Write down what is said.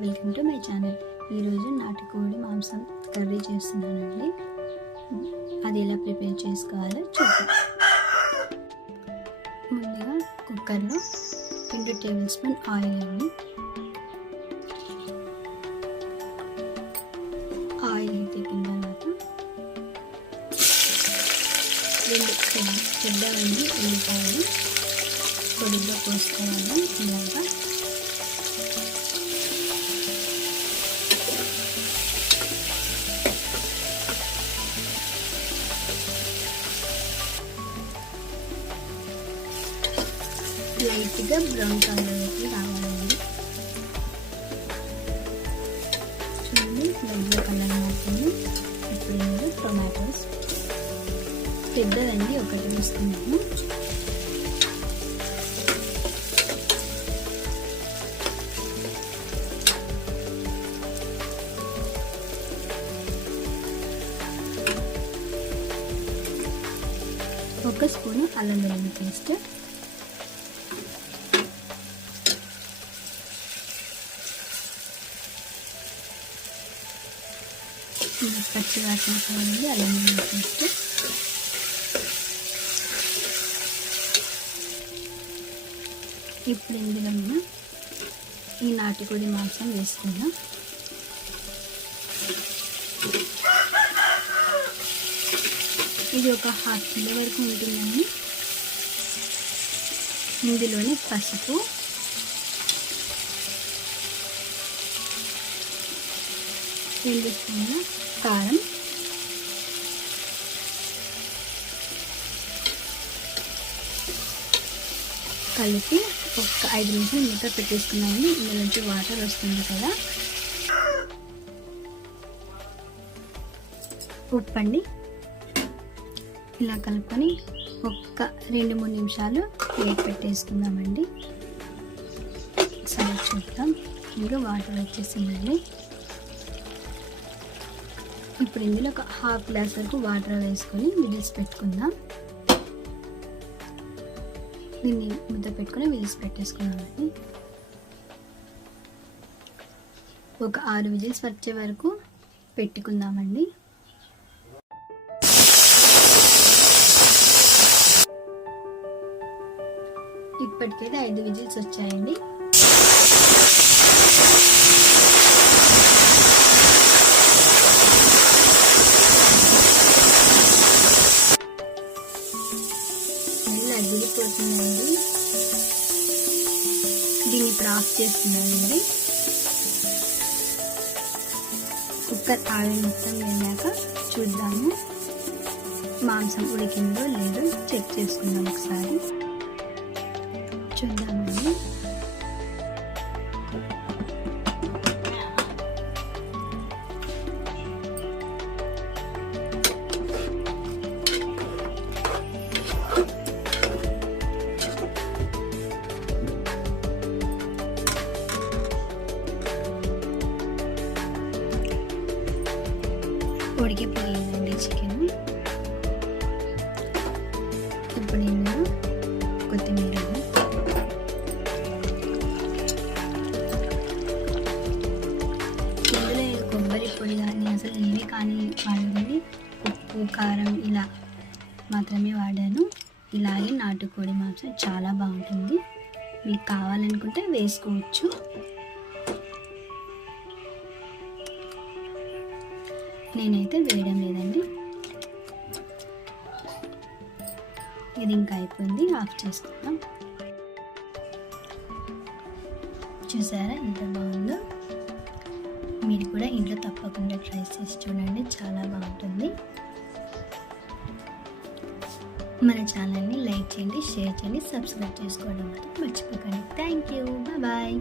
Welcome to my channel. ఈరోజు నాటుకోడి మాంసం కర్రీ చేస్తున్నానండి. అది ఎలా ప్రిపేర్ చేసుకోవాలో చూద్దాం. ముందుగా కుక్కర్లో 2 టేబుల్ స్పూన్ ఆయిల్ అండి. ఆయిల్ ఎక్కిన తర్వాత 2 పెద్దవండి ఉల్లిపాయలు పొడిగా కోసుకోవాలి. ఇలాగా లైట్గా బ్రౌన్ కలర్కి రావాలండి. చూడండి లైట్గా కలర్ మాత్రమే. ఇప్పుడు ఇందులో టొమాటోస్ పెద్దదండి ఒకటి వేసుకున్నాము. ఒక స్పూను అల్లం వెల్లుల్లి పేస్ట్, పచ్చి వాసన పోయింది అల్లం వెల్లుల్లి పేస్ట్. ఇప్పుడు ఇందులో మనం ఈ నాటుకోడి మాంసం వేసుకుందాం. ఇది ఒక 1/2 కిలో వరకు ఉంటుందండి. ఇందులోనే పసుపు, రెండు స్పూన్ల కారం, కలిపి ఒక 5 నిమిషాలు మూత పెట్టేసుకున్నామండి. ఇందులో నుంచి వాటర్ వస్తుంది కదా. ఉప్పు అండి, ఇలా కలుపుకొని ఒక్క 2-3 నిమిషాలు వేడి పెట్టేసుకుందామండి. సరే చూద్దాం. ఇంకా వాటర్ వచ్చేసిందండి. ఇప్పుడు ఇందులో ఒక 1/2 గ్లాస్ వరకు వాటర్ వేసుకొని విజిల్స్ పెట్టుకుందాం. దీన్ని ముద్ద పెట్టుకొని విజిల్స్ పెట్టేసుకుందామండి. ఒక 6 విజిల్స్ వచ్చే వరకు పెట్టుకుందామండి. ఇప్పటికైతే 5 విజిల్స్ వచ్చాయండి. అగ్గిపోతుందండి. దీన్ని ఇప్పుడు ఆఫ్ చేస్తున్నానండి. కుక్కర్ ఆవిరి మొత్తం వెళ్ళాక చూద్దాము మాంసం ఉడికిందో లేదో చెక్ చేసుకుందాం. ఒకసారి చూద్దామండి. ఉడికిపోయిందండి చికెన్. ఇప్పుడు ఇందులో కొత్తిమీర, ఇందులో కొబ్బరి పొడి కానీ అసలు ఏవి కానీ వాడదండి. ఉప్పు, కారం ఇలా మాత్రమే వాడాను. ఇలాగే నాటుకోడి మాంసం చాలా బాగుంటుంది. మీకు కావాలనుకుంటే వేసుకోవచ్చు. నేనైతే వేయడం లేదండి. ఇది ఇంకా అయిపోయింది, ఆఫ్ చేసుకుందాం. చూసారా ఎంత బాగుందో? మీరు కూడా ఇంట్లో తప్పకుండా ట్రై చేసి చూడండి, చాలా బాగుంటుంది. మన ఛానల్ని లైక్ చేయండి, షేర్ చేయండి, సబ్స్క్రైబ్ చేసుకోవడం మాత్రం మర్చిపోకండి. Thank you, bye.